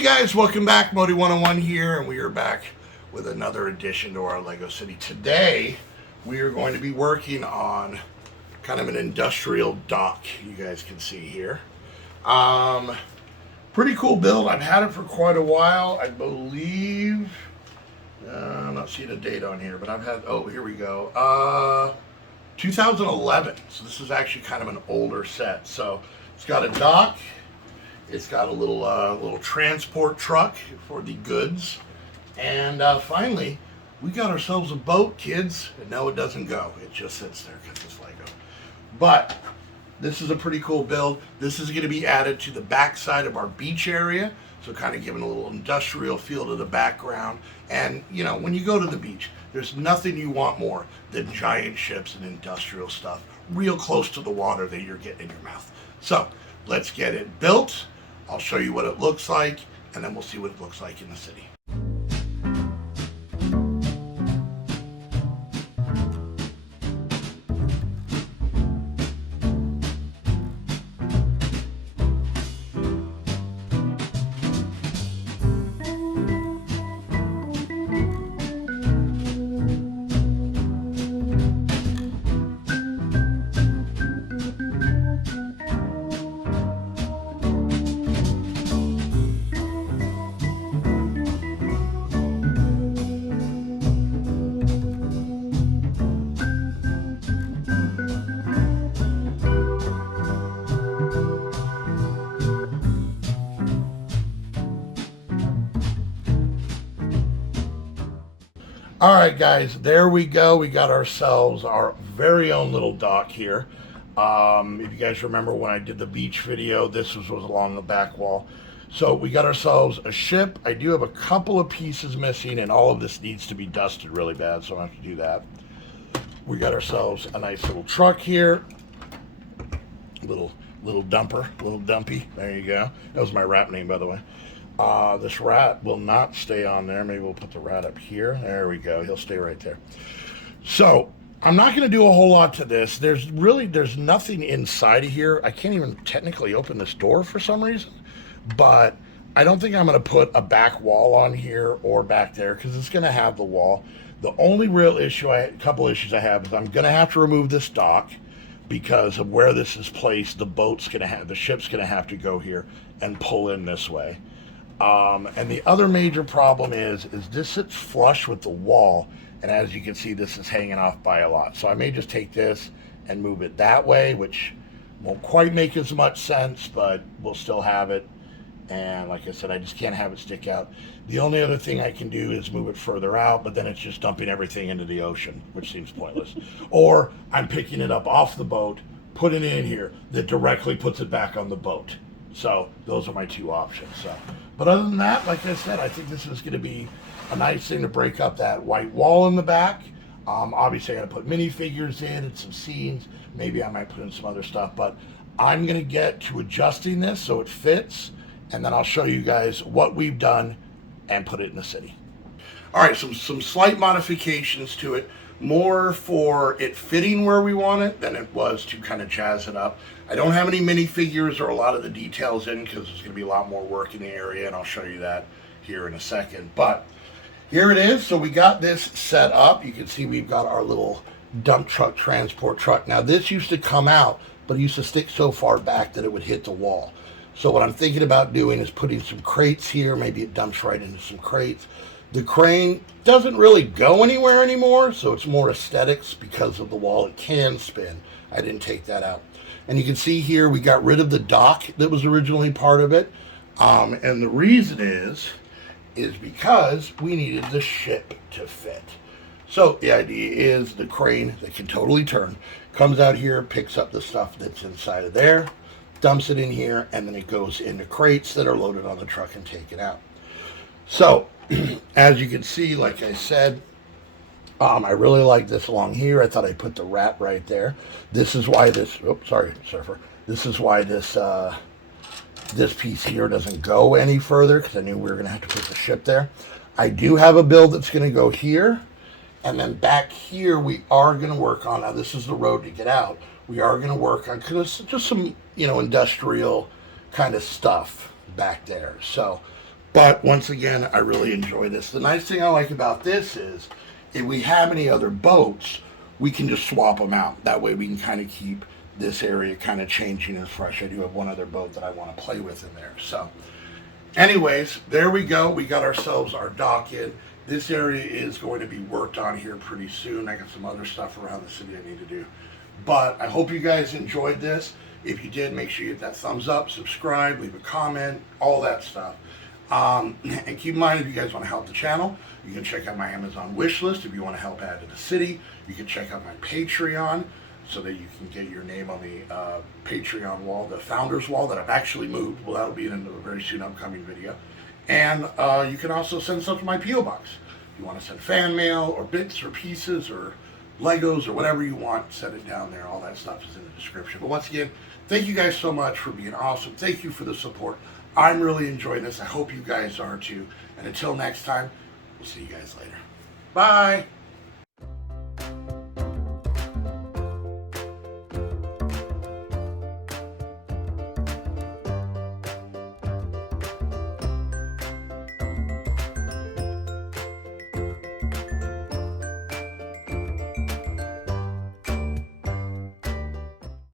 Hey guys, welcome back. Modi 101 here, and we are back with another addition to our Lego City. Today, we are going to be working on kind of an industrial dock, you guys can see here. Pretty cool build. I've had it for quite a while. I believe, I'm not seeing a date on here, but I've had, oh, here we go. 2011. So this is actually kind of an older set. So it's got a dock. It's got a little transport truck for the goods. And finally, we got ourselves a boat, kids. And no, it doesn't go. It just sits there because it's Lego. But this is a pretty cool build. This is going to be added to the back side of our beach area. So kind of giving a little industrial feel to the background. And, you know, when you go to the beach, there's nothing you want more than giant ships and industrial stuff real close to the water that you're getting in your mouth. So let's get it built. I'll show you what it looks like, and then we'll see what it looks like in the city. All right, guys, there we go. We got ourselves our very own little dock here. If you guys remember when I did the beach video, this was along the back wall. So we got ourselves a ship. I do have a couple of pieces missing, and all of this needs to be dusted really bad, so I have to do that. We got ourselves a nice little truck here. Little dumper, little dumpy. There you go. That was my rap name, by the way. This rat will not stay on there. Maybe we'll put the rat up here. There we go. He'll stay right there. So I'm not going to do a whole lot to this. There's nothing inside of here. I can't even technically open this door for some reason, but I don't think I'm going to put a back wall on here or back there because it's going to have the wall. The only real issue, couple issues I have is I'm going to have to remove this dock because of where this is placed. The ship's going to have to go here and pull in this way. And the other major problem is this sits flush with the wall, and as you can see, this is hanging off by a lot. So I may just take this and move it that way, which won't quite make as much sense, but we'll still have it. And like I said, I just can't have it stick out. The only other thing I can do is move it further out, but then it's just dumping everything into the ocean, which seems pointless. Or I'm picking it up off the boat, putting it in here, that directly puts it back on the boat. So those are my two options. But other than that, like I said, I think this is going to be a nice thing to break up that white wall in the back. Obviously, I got to put minifigures in and some scenes. Maybe I might put in some other stuff. But I'm going to get to adjusting this so it fits. And then I'll show you guys what we've done and put it in the city. All right, some slight modifications to it. More for it fitting where we want it than it was to kind of jazz it up. I don't have any minifigures or a lot of the details in because there's going to be a lot more work in the area, and I'll show you that here in a second. But here it is. So we got this set up. You can see we've got our little dump truck, transport truck. Now this used to come out, but it used to stick so far back that it would hit the wall. So what I'm thinking about doing is putting some crates here. Maybe it dumps right into some crates. The crane doesn't really go anywhere anymore, so it's more aesthetics because of the wall. It can spin. I didn't take that out. And you can see here we got rid of the dock that was originally part of it. And the reason is because we needed the ship to fit. So the idea is the crane that can totally turn comes out here, picks up the stuff that's inside of there, dumps it in here, and then it goes into crates that are loaded on the truck and taken out. So as you can see, like I said, I really like this along here. I thought I'd put the rat right there. This is why this, oops, sorry, surfer. This is why this piece here doesn't go any further because I knew we were going to have to put the ship there. I do have a build that's going to go here. And then back here, we are going to work on, now this is the road to get out. We are going to work on just some, industrial kind of stuff back there. So But once again, I really enjoy this. The nice thing I like about this is if we have any other boats, we can just swap them out. That way we can kind of keep this area kind of changing and fresh. I do have one other boat that I want to play with in there. So anyways, there we go. We got ourselves our dock in. This area is going to be worked on here pretty soon. I got some other stuff around the city I need to do. But I hope you guys enjoyed this. If you did, make sure you hit that thumbs up, subscribe, leave a comment, all that stuff. And keep in mind, if you guys want to help the channel, you can check out my Amazon wish list. If you want to help add to the city, you can check out my Patreon so that you can get your name on the Patreon wall, the founders wall that I've actually moved. Well, that'll be in a very soon upcoming video. And you can also send stuff to my P.O. box. If you want to send fan mail or bits or pieces or Legos or whatever you want, send it down there. All that stuff is in the description. But once again, thank you guys so much for being awesome. Thank you for the support. I'm really enjoying this. I hope you guys are too. And until next time, we'll see you guys later. Bye.